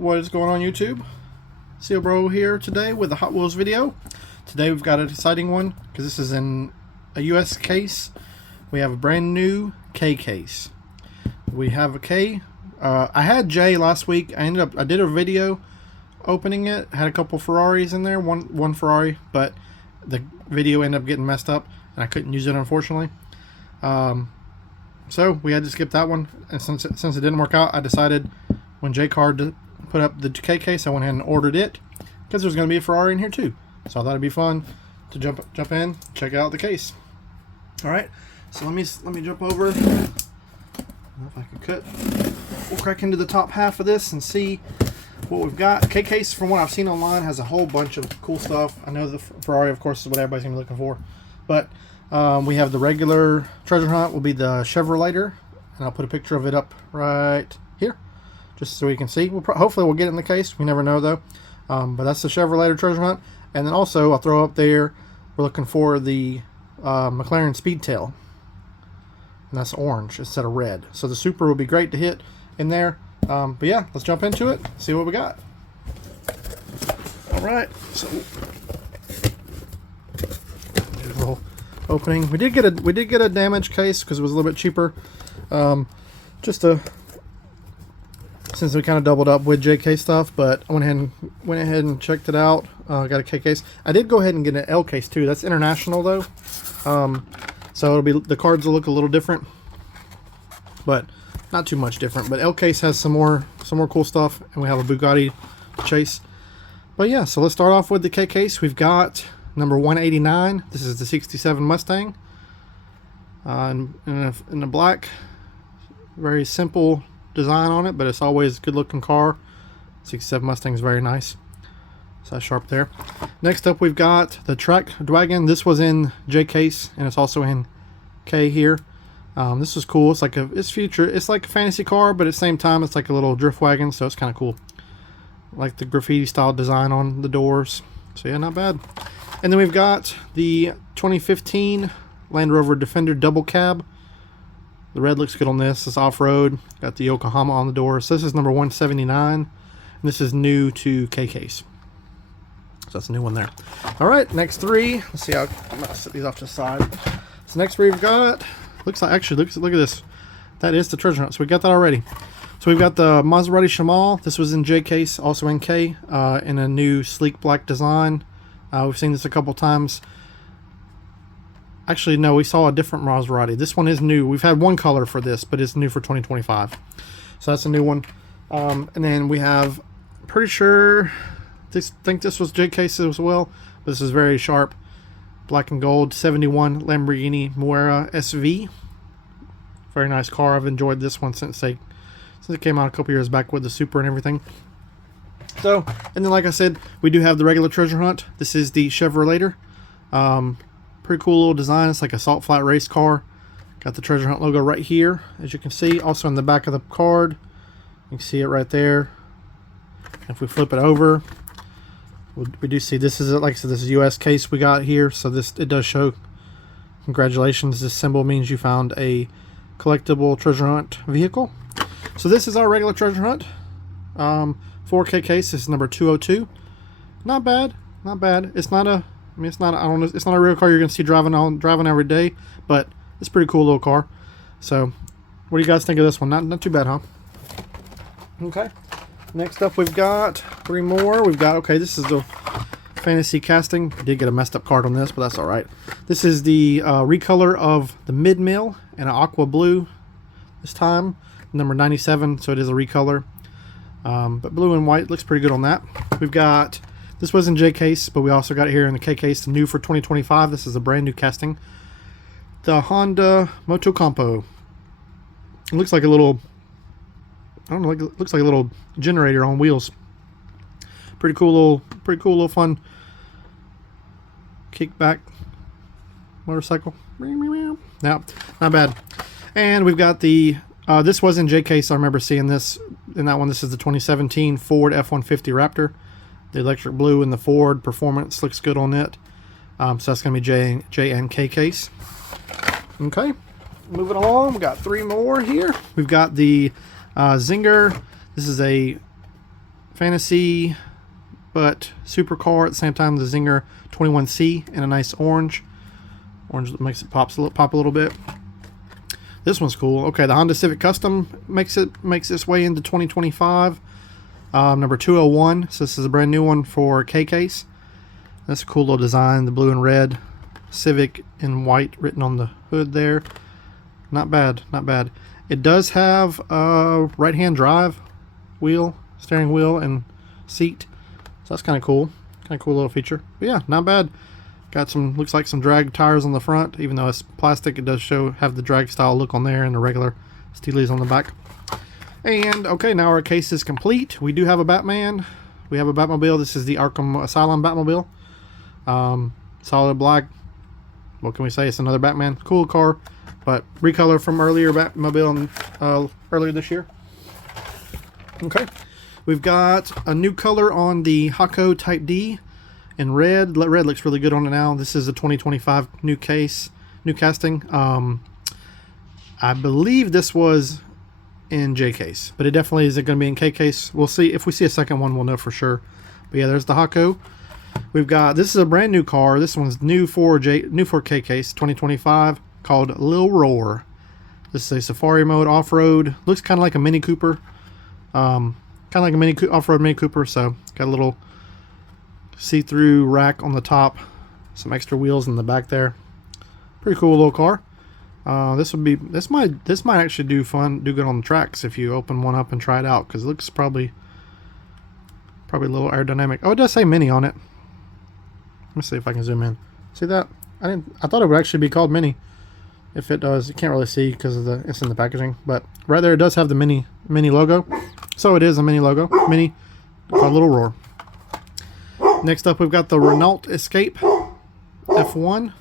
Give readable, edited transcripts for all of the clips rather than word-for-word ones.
What is going on YouTube? Seal Bro here today with a Hot Wheels video. Today we've got an exciting one because this is in a US case. We have a brand new K case. We have a K. I had J last week. I did a video opening it. Had a couple Ferraris in there, one Ferrari, but the video ended up getting messed up and I couldn't use it, unfortunately. So we had to skip that one, and since it didn't work out, I decided when J Card put up the K case, I went ahead and ordered it because there's going to be a Ferrari in here too. So I thought it'd be fun to jump in, check out the case. All right, so let me jump over. I don't know if I can cut. We'll crack into the top half of this and see what we've got. K case, from what I've seen online, has a whole bunch of cool stuff. I know the Ferrari, of course, is what everybody's gonna be looking for, but we have the regular treasure hunt. Will be the Chevrolet, and I'll put a picture of it up right here, just so you can see. Hopefully we'll get it in the case. We never know though. But that's the Chevrolet treasure hunt, and then also I'll throw up there. We're looking for the McLaren Speedtail, and that's orange instead of red. So the Super will be great to hit in there. But yeah, let's jump into it. See what we got. All right. So opening. We did get a damaged case because it was a little bit cheaper. Since we kind of doubled up with JK stuff, but I went ahead and checked it out. Got a K case. I did go ahead and get an L case too. That's international though, so the cards will look a little different, but not too much different. But L case has some more cool stuff, and we have a Bugatti chase. But yeah, so let's start off with the K case. We've got number 189. This is the 67 Mustang, in the black. Very simple design on it, but it's always a good looking car. 67 Mustang is very nice. So that's sharp there. Next up, we've got the Track Wagon. This was in J case, and it's also in K here. This is cool. It's like it's like a fantasy car, but at the same time it's like a little drift wagon, so it's kind of cool. Like the graffiti style design on the doors. So yeah, not bad. And then we've got the 2015 Land Rover Defender double cab. The red looks good on this. It's off-road. Got the Yokohama on the door. So this is number 179. And this is new to K case. So that's a new one there. All right, next three. Let's see how I'm gonna set these off to the side. So next three we've got, look at this. That is the treasure hunt. So we got that already. So we've got the Maserati Shamal. This was in J case, also in K, in a new sleek black design. We've seen this a couple times. Actually, no, we saw a different Maserati. This one is new. We've had one color for this, but it's new for 2025. So that's a new one. And then we have, pretty sure, think this was J case as well. But this is very sharp, black and gold, 71 Lamborghini Moira SV. Very nice car. I've enjoyed this one since it came out a couple years back with the Super and everything. So, and then like I said, we do have the regular treasure hunt. This is the Chevrolet. Pretty cool little design. It's like a salt flat race car. Got the treasure hunt logo right here, as you can see. Also in the back of the card, you can see it right there. If we flip it over, we do see this is, like I said, this is US case we got here. So it does show, congratulations. This symbol means you found a collectible treasure hunt vehicle. So this is our regular treasure hunt. 4K case. This is number 202. Not bad. Not bad. It's not a, I mean, it's not a real car you're gonna see driving every day, but it's a pretty cool little car. So, what do you guys think of this one? Not too bad, huh? Okay. Next up, we've got three more. We've got, okay, this is the fantasy casting. I did get a messed up card on this, but that's all right. This is the recolor of the mid-mill in an aqua blue this time, number 97. So it is a recolor, but blue and white looks pretty good on that. We've got. This was in J case, but we also got it here in the K case, new for 2025. This is a brand new casting. The Honda Motocompo. It looks like a little, I don't know, it looks like a little generator on wheels. Pretty cool little fun kickback motorcycle. Yeah, not bad. And we've got the, this was in J case. I remember seeing this in that one. This is the 2017 Ford F-150 Raptor. The electric blue and the Ford performance looks good on it. So that's going to be J and K case. Okay, moving along, we got 3 more here. We've got the Zinger. This is a fantasy but supercar at the same time. The Zinger 21C in a nice orange that makes it pop a little bit. This one's cool. Okay, the Honda Civic Custom makes its way into 2025. Number 201. So this is a brand new one for K case. That's a cool little design. The blue and red Civic in white written on the hood there. Not bad, not bad. It does have a right-hand drive wheel, steering wheel, and seat. So that's kind of cool. Kind of cool little feature. But yeah, not bad. Got some, looks like some drag tires on the front. Even though it's plastic, it does have the drag style look on there and the regular Steelies on the back. And okay, now our case is complete. We do have a Batman. We have a Batmobile. This is the Arkham Asylum Batmobile. Solid black. What can we say? It's another Batman. Cool car, but recolor from earlier Batmobile earlier this year. Okay, we've got a new color on the Haco Type D in red. Red looks really good on it now. This is a 2025 new casting. I believe this was in J case, but it definitely is going to be in K case. We'll see. If we see a second one, we'll know for sure. But yeah, there's the Haco. We've got, this is a brand new car. This one's new for K case 2025, called Lil Roar. This is a safari mode off-road. Looks kind of like a Mini Cooper. Kind of like a off-road Mini Cooper. So got a little see-through rack on the top, some extra wheels in the back there. Pretty cool little car. This might actually do good on the tracks if you open one up and try it out, because it looks probably a little aerodynamic. Oh, it does say Mini on it. Let me see if I can zoom in. See that? I thought it would actually be called Mini. If it does, you can't really see because it's in the packaging. But right there, it does have the Mini logo. So it is a Mini logo. Mini, called Little Roar. Next up, we've got the Renault Escape F1.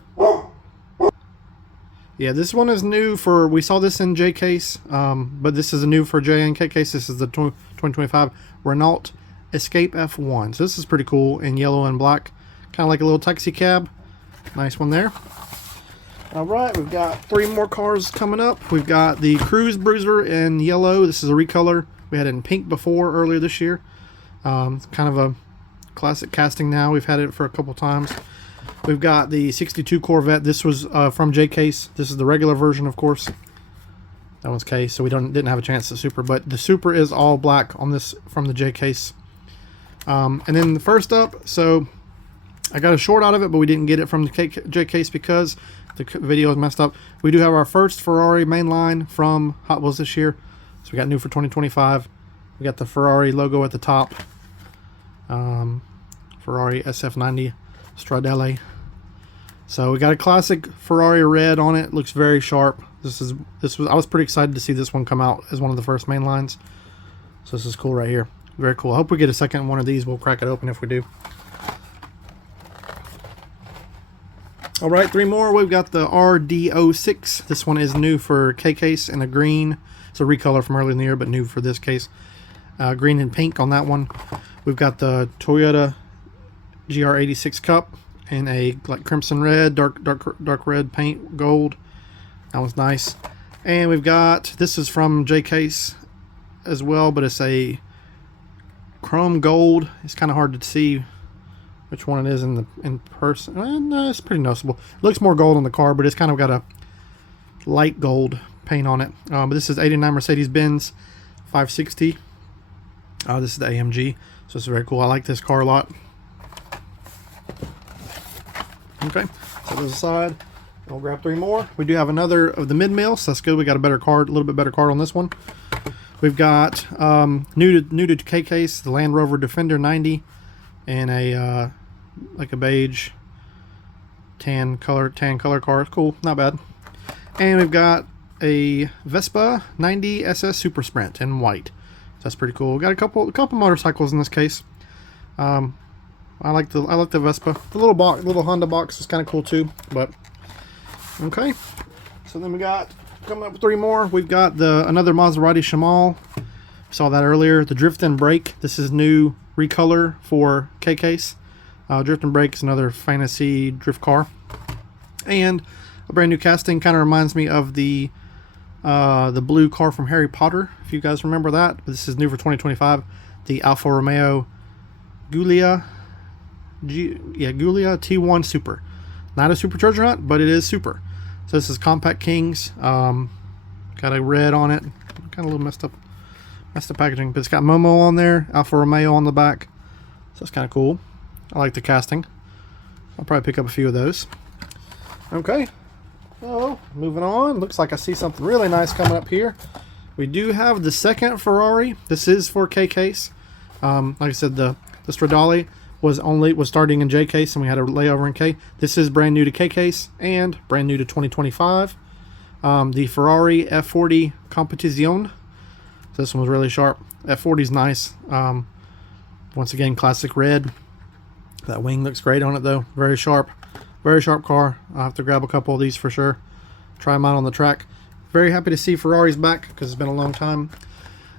Yeah, this one is new for, we saw this in J case, but this is a new for J and K case. This is the 2025 Renault Escape F1. So this is pretty cool in yellow and black. Kind of like a little taxi cab. Nice one there. Alright, we've got 3 more cars coming up. We've got the Cruise Bruiser in yellow. This is a recolor. We had it in pink before, earlier this year. It's kind of a classic casting now. We've had it for a couple times. We've got the 62 Corvette. This was from J case. This is the regular version, of course. That one's K, so we didn't have a chance at Super. But the Super is all black on this from the J case. And then the first up, so I got a short out of it, but we didn't get it from the J case because the video is messed up. We do have our first Ferrari mainline from Hot Wheels this year. So we got new for 2025. We got the Ferrari logo at the top. Ferrari SF90 Stradale. So we got a classic Ferrari red on it. Looks very sharp. I was pretty excited to see this one come out as one of the first main lines. So this is cool right here. Very cool. I hope we get a second one of these. We'll crack it open if we do. All right, 3 more. We've got the RD06. This one is new for K case in a green. It's a recolor from earlier in the year, but new for this case. Green and pink on that one. We've got the Toyota GR86 Cup in a like crimson red, dark red paint, gold. That one's nice. And we've got, this is from J case as well, but it's a chrome gold. It's kind of hard to see which one it is in person. No, it's pretty noticeable. It looks more gold on the car, but it's kind of got a light gold paint on it. But this is 89 Mercedes-Benz 560. This is the AMG, so it's very cool. I like this car a lot. Okay, set those aside. We'll grab 3 more. We do have another of the mid-mail, so that's good. We got a better card, a little bit better card on this one. We've got new to K case, the Land Rover Defender 90, and a like a beige tan color car. Cool, not bad. And we've got a Vespa 90 SS Super Sprint in white. So that's pretty cool. We got a couple motorcycles in this case. I like the Vespa. The little Honda box is kind of cool too. But okay. So then we got, coming up with 3 more. We've got another Maserati Shamal. We saw that earlier. The Drift and Brake. This is new recolor for K case. Drift and Brake is another fantasy drift car. And a brand new casting. Kind of reminds me of the blue car from Harry Potter, if you guys remember that. But this is new for 2025. the Alfa Romeo Giulia T1 Super. Not a supercharger hunt, but it is super. So this is Compact Kings. Got a red on it. Kind of a little messed up packaging, but it's got Momo on there, Alfa Romeo on the back. So that's kind of cool. I like the casting. I'll probably pick up a few of those. Okay. So moving on. Looks like I see something really nice coming up here. We do have the second Ferrari. This is for K case. Like I said, the Stradale was starting in J case, and we had a layover in K. This is brand new to K case and brand new to 2025. The Ferrari F40 Competizione. So this one was really sharp. F40 is nice. Once again, classic red. That wing looks great on it though. Very sharp car. I'll have to grab a couple of these for sure. Try them out on the track. Very happy to see Ferrari's back because it's been a long time.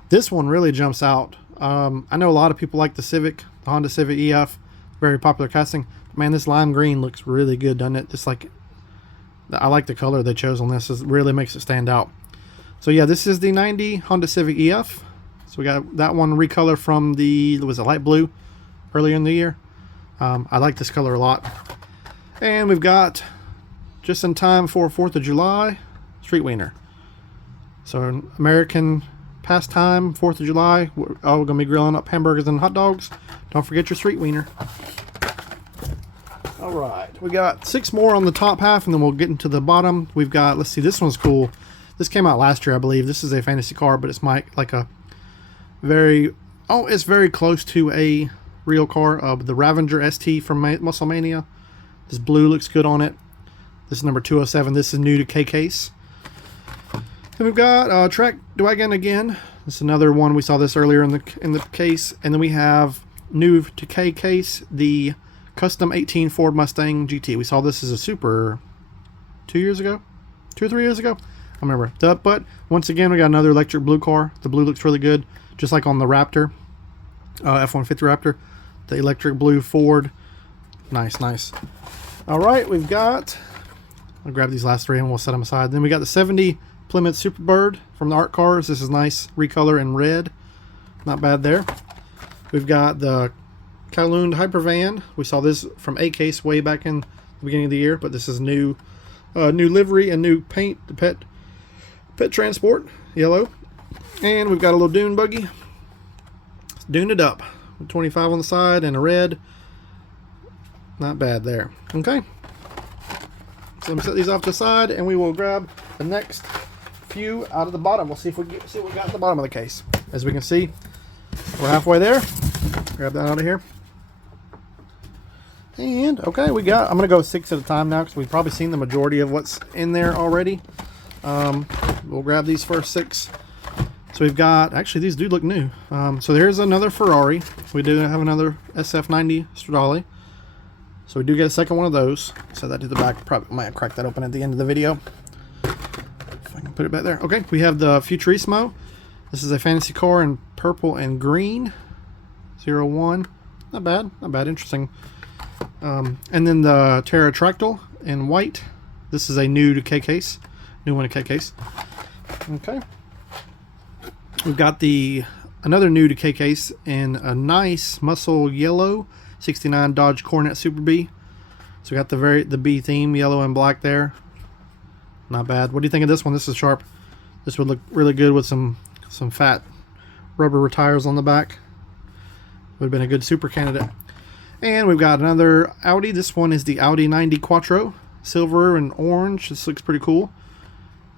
This one really jumps out. I know a lot of people like the Civic, the Honda Civic EF. Very popular casting. Man, this lime green looks really good, doesn't it? Just like, I like the color they chose on this. It really makes it stand out. So yeah, this is the 90 Honda Civic EF. So we got that one recolor from the, was it light blue earlier in the year. I like this color a lot. And we've got, just in time for 4th of July, Street Wiener. So an American pastime, 4th of July. We're going to be grilling up hamburgers and hot dogs. Don't forget your Street Wiener. Alright, we got 6 more on the top half, and then we'll get into the bottom. We've got, let's see, this one's cool. This came out last year, I believe. This is a fantasy car, but it's like a very, it's very close to a real car of the Ravager ST from Muscle Mania. This blue looks good on it. This is number 207. This is new to K case. Then we've got Track Wagon again. This is another one. We saw this earlier in the case. And then we have new to K case, the custom 18 Ford Mustang GT. We saw this as a super 2 or 3 years ago. I remember. But once again, we got another electric blue car. The blue looks really good, just like on the Raptor, F-150 Raptor. The electric blue Ford. Nice, nice. All right, we've got, I'll grab these last 3 and we'll set them aside. Then we got the 70 Plymouth Superbird from the Art Cars. This is nice recolor in red. Not bad there. We've got the Kowloon Hypervan. We saw this from A case way back in the beginning of the year, but this is new livery and new paint. The pet transport, yellow. And we've got a little dune buggy. Duned it up. 25 on the side and a red. Not bad there. Okay. So let me set these off to the side, and we will grab the next few out of the bottom. We'll see if see what we got at the bottom of the case. As we can see, we're halfway there. Grab that out of here. And okay, we got, I'm going to go 6 at a time now because we've probably seen the majority of what's in there already. We'll grab these first 6. So we've got, actually these do look new. So there's another Ferrari. We do have another SF90 Stradale. So we do get a second one of those. Set that to the back. Probably might crack that open at the end of the video. If I can put it back there. Okay, we have the Futurismo. This is a fantasy car in purple and green. 01. Not bad. Not bad. Interesting. And then the Pterodactyl in white. This is a new to K case. New one to K case. Okay. We've got another new to K case in a nice muscle yellow 69 Dodge Coronet Super B. So we got the B theme, yellow and black there. Not bad. What do you think of this one? This is sharp. This would look really good with some fat rubber tires on the back. Would have been a good super candidate. And we've got another Audi. This one is the Audi 90 Quattro, silver and orange. This looks pretty cool.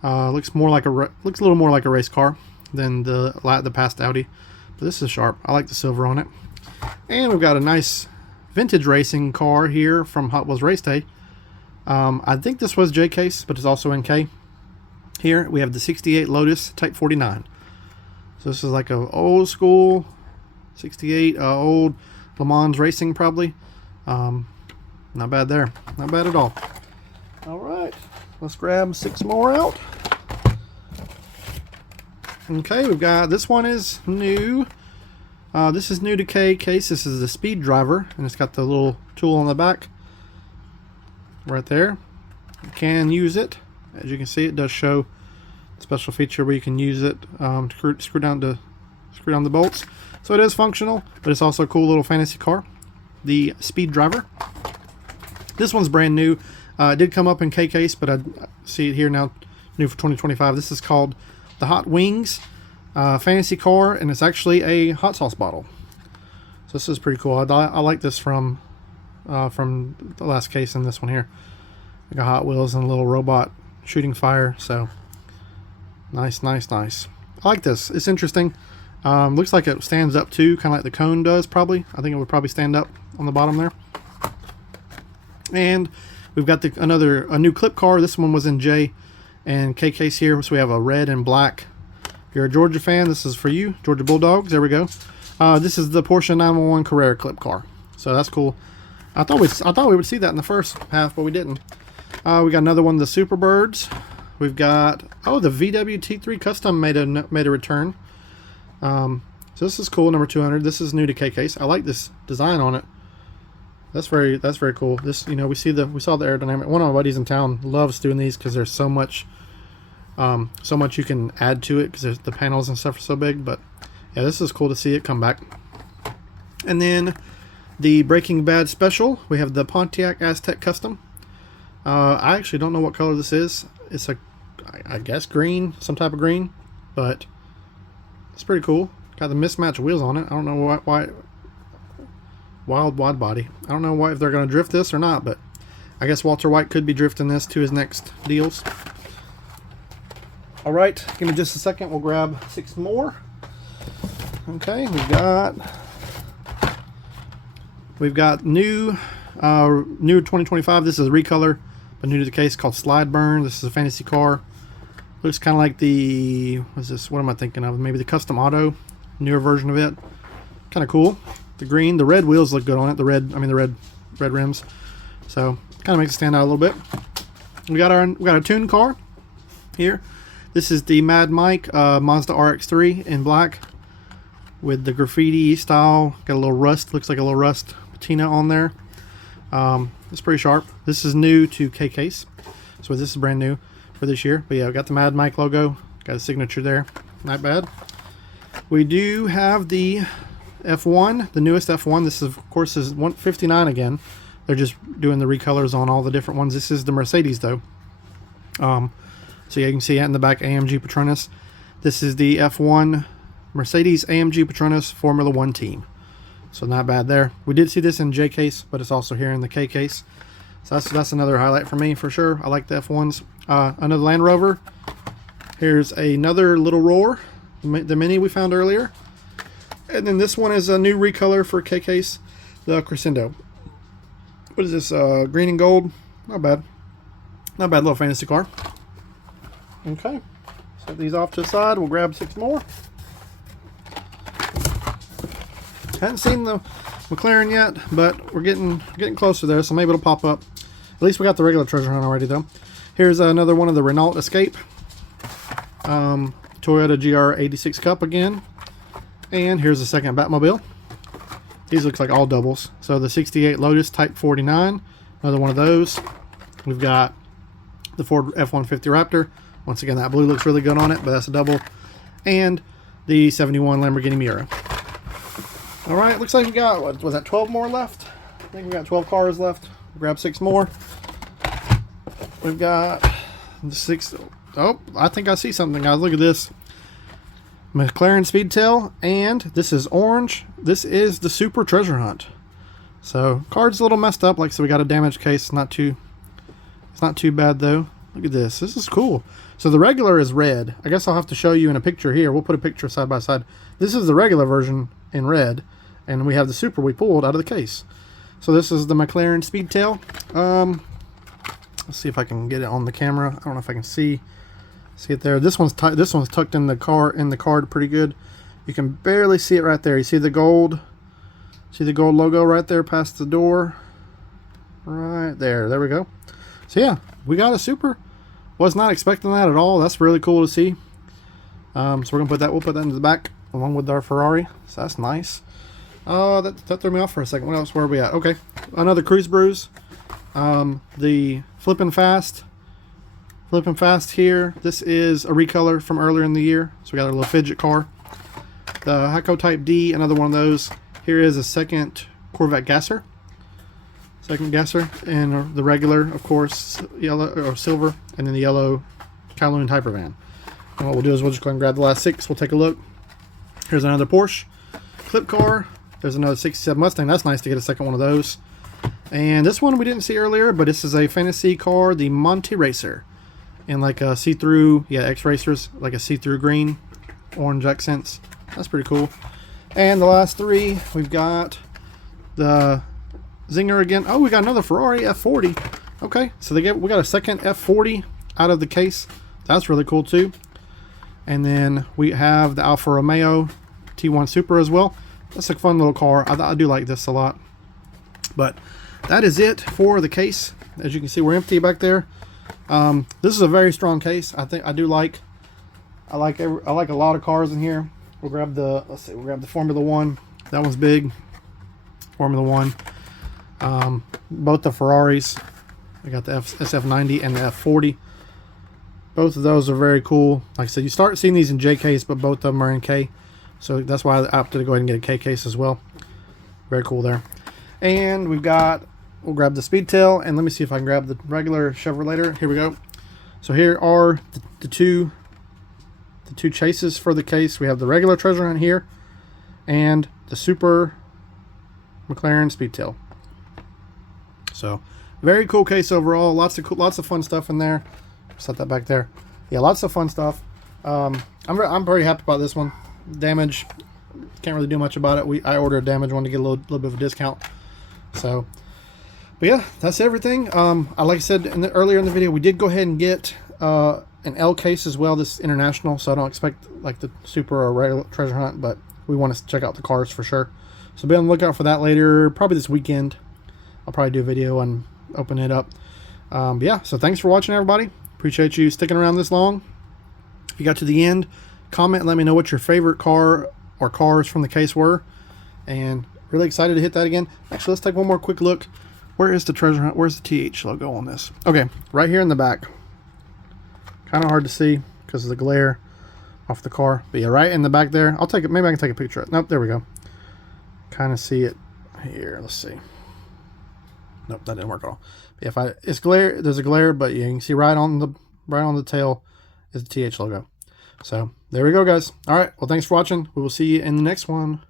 Looks a little more like a race car than the past Audi, but this is sharp. I like the silver on it. And we've got a nice vintage racing car here from Hot Wheels Race Day. I think this was J case, but it's also in K. Here we have the 68 Lotus Type 49. So this is like a old school 68 old Le Mans racing probably. Not bad there. Not bad at all. All right, let's grab 6 more out. Okay, we've got, this one is new. This is new to K case. This is the Speed Driver, and it's got the little tool on the back right there. You can use it. As you can see, it does show a special feature where you can use it to screw down to screw down the bolts. So it is functional, but it's also a cool little fantasy car. The Speed Driver. This one's brand new. It did come up in K case, but I see it here now, new for 2025. This is called the Hot Wings fantasy car, and it's actually a hot sauce bottle. So this is pretty cool. I like this from the last case and this one here. Like a Hot Wheels and a little robot shooting fire. So nice, nice, nice. I like this. It's interesting. Looks like it stands up too, kind of like the cone does probably. I think it would probably stand up on the bottom there. And we've got a new clip car. This one was in J and K case here. So we have a red and black. If you're a Georgia fan, this is for you. Georgia Bulldogs. There we go. This is the Porsche 911 Carrera clip car. So that's cool. I thought we would see that in the first half, but we didn't. We got another one of the Superbirds. We've got the VW T3 Custom made a return. So this is cool, number 200. This is new to K case. I like this design on it. That's very cool. This, we saw the aerodynamic. One of my buddies in town loves doing these because there's so much you can add to it because the panels and stuff are so big. But yeah, this is cool to see it come back. And then the Breaking Bad special, we have the Pontiac Aztec Custom. I actually don't know what color this is. It's I guess green, some type of green, but it's pretty cool. Got the mismatched wheels on it. I don't know why wild wide body. I don't know if they're going to drift this or not, but I guess Walter White could be drifting this to his next deals. All right, give me just a second. We'll grab 6 more. Okay, we've got new 2025. This is a recolor, but new to the case, called Slide Burn. This is a fantasy car. Looks kind of like the, what am I thinking of? Maybe the Custom Auto, newer version of it. Kind of cool. The red wheels look good on it. The red rims. So kind of makes it stand out a little bit. We got a tuned car here. This is the Mad Mike Mazda RX-3 in black with the graffiti style. Got a little rust. Looks like a little rust patina on there. It's pretty sharp. This is new to K case, so this is brand new for this year. But yeah, we got the Mad Mike logo. Got a signature there. Not bad. We do have the F1, the newest F1. This is, of course, is 159 again. They're just doing the recolors on all the different ones. This is the Mercedes though. So yeah, you can see it in the back, AMG Petronas. This is the F1 Mercedes AMG Petronas Formula 1 team. So not bad there. We did see this in J case, but it's also here in the K case. So that's another highlight for me for sure. I like the F1s. Another Land Rover. Here's another little Roar, the Mini we found earlier. And then this one is a new recolor for K case, the Crescendo. What is this? Green and gold. Not bad. Not bad little fantasy car. Okay. Set these off to the side. We'll grab 6 more. Hadn't seen the McLaren yet, but we're getting closer there, so maybe it'll pop up. At least we got the regular treasure hunt already, though. Here's another one of the Renault Escape. Toyota GR86 Cup again. And here's the second Batmobile. These looks like all doubles. So the 68 Lotus Type 49, another one of those. We've got the Ford F-150 Raptor. Once again, that blue looks really good on it, but that's a double. And the 71 Lamborghini Miura. All right, looks like we got, what was that, 12 more left? I think we got 12 cars left. Grab 6 more. We've got the 6. Oh, I think I see something, guys. Look at this. McLaren Speedtail, and this is orange. This is the Super Treasure Hunt. So card's a little messed up, like so we got a damaged case. It's not too bad though. Look at this. This is cool. So the regular is red. I guess I'll have to show you in a picture here. We'll put a picture side by side. This is the regular version in red, and we have the Super we pulled out of the case. So this is the McLaren Speedtail. Let's see if I can get it on the camera. I don't know if I can see it there. This one's tucked in the card pretty good. You can barely see it right there. You see the gold logo right there past the door. Right there. There we go. So yeah, we got a Super. Was not expecting that at all. That's really cool to see. So we're gonna we'll put that into the back along with our Ferrari. So that's nice. That threw me off for a second. What else? Where are we at? Okay, another Cruise Brews. The Flippin' Fast here. This is a recolor from earlier in the year. So we got our little fidget car. The Hyco Type D, another one of those. Here is a second Corvette gasser. Second gasser, and the regular, of course, yellow or silver, and then the yellow Kowloon Hyper Van. And what we'll do is we'll just go ahead and grab the last 6. We'll take a look. Here's another Porsche clip car. There's another 67 Mustang. That's nice to get a second one of those. And this one we didn't see earlier, but this is a fantasy car, the Monty Racer, in like a see-through, yeah, X-Racers, like a see-through green, orange accents. That's pretty cool. And the last 3, we've got the Zinger again. Oh, we got another Ferrari F40. Okay, so we got a second F40 out of the case. That's really cool too. And then we have the Alfa Romeo T1 Super as well. That's a fun little car. I do like this a lot. But that is it for the case. As you can see, we're empty back there. This is a very strong case. I like a lot of cars in here. We'll grab the we'll grab the Formula One. That one's big. Formula One. Both the Ferraris. I got the SF90 and the F40. Both of those are very cool. Like I said, you start seeing these in J case, but both of them are in K. So that's why I opted to go ahead and get a K case as well. Very cool there. And we'll grab the Speedtail, and let me see if I can grab the regular Chevrolet. Here we go. So here are the two chases for the case. We have the regular treasure hunt here, and the Super McLaren Speedtail. So very cool case overall. Lots of fun stuff in there. Set that back there. Yeah, lots of fun stuff. I'm very happy about this one. Damage, can't really do much about it. I ordered a damage one to get a little bit of a discount. So, but yeah, that's everything. Like I said earlier in the video, we did go ahead and get an L case as well. This is international, so I don't expect like the Super or regular treasure hunt, but we want to check out the cars for sure. So be on the lookout for that later, probably this weekend. I'll probably do a video and open it up. But yeah, so thanks for watching, everybody. Appreciate you sticking around this long. If you got to the end, comment and let me know what your favorite car or cars from the case were. And really excited to hit that again. Actually, let's take one more quick look. Where is the treasure hunt? Where's the TH logo on this? Okay, right here in the back. Kind of hard to see because of the glare off the car. But yeah, right in the back there. I'll take it. Maybe I can take a picture of it. Nope, there we go. Kind of see it here. Let's see. Nope, that didn't work at all. If it's glare, there's a glare, but you can see right on the tail is the TH logo. So there we go, guys. All right. Well, thanks for watching. We will see you in the next one.